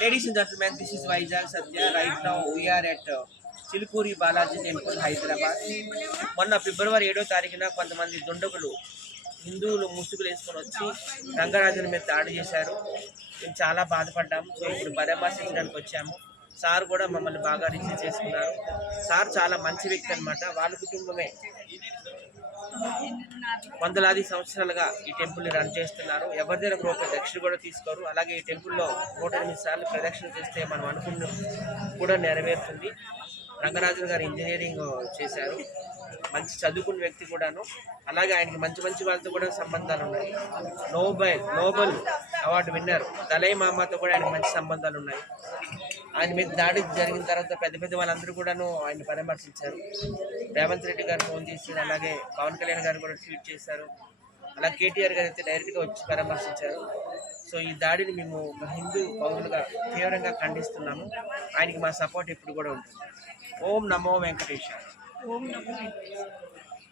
Ladies and gentlemen, this is Vizag Satya. Right now we are at Chilukuri Balaji temple Hyderabad. మొన్న ఫిబ్రవరి 7వ తారీఖున కొంతమంది దుండగులు హిందువులు ముసుగులు వేసుకొని వచ్చి రంగరాజుని మీద దాడి చేశారు. మేము చాలా బాధపడ్డాము. సో ఇప్పుడు పరామర్శించడానికి వచ్చాము. సార్ కూడా మమ్మల్ని బాగా రిసీవ్ చేసుకున్నారు. సార్ చాలా మంచి వ్యక్తి అనమాట. వాళ్ళ కుటుంబమే వందలాది సంవత్సరాలుగా ఈ టెంపుల్ని రన్ చేస్తున్నారు. ఎవరి దగ్గర రూపాయి దక్షిణ కూడా తీసుకోరు. అలాగే ఈ టెంపుల్లో 108 సార్లు ప్రదక్షిణ చేస్తే మనం అనుకున్న కూడా నెరవేరుతుంది. రంగరాజన్ గారు ఇంజనీరింగ్ చేశారు. మంచి చదువుకున్న వ్యక్తి కూడాను. అలాగే ఆయనకి మంచి మంచి వాళ్ళతో కూడా సంబంధాలు ఉన్నాయి. నోబెల్ అవార్డు విన్నర్ దలై మామాతో కూడా ఆయనకు మంచి సంబంధాలు ఉన్నాయి. ఆయన మీద దాడి జరిగిన తర్వాత పెద్ద పెద్ద వాళ్ళందరూ కూడాను ఆయన పరామర్శించారు. రేవంత్ రెడ్డి గారు ఫోన్ చేశారు. అలాగే పవన్ కళ్యాణ్ గారు కూడా ట్వీట్ చేశారు. అలా కేటీఆర్ గారు అయితే డైరెక్ట్గా వచ్చి పరామర్శించారు. సో ఈ దాడిని మేము ఒక హిందూ పౌరులుగా తీవ్రంగా ఖండిస్తున్నాము. ఆయనకి మా సపోర్ట్ ఇప్పుడు కూడా ఉంటుంది. ఓం నమో వెంకటేశ్వర. ఓం నమో వెంకటేశ్వర.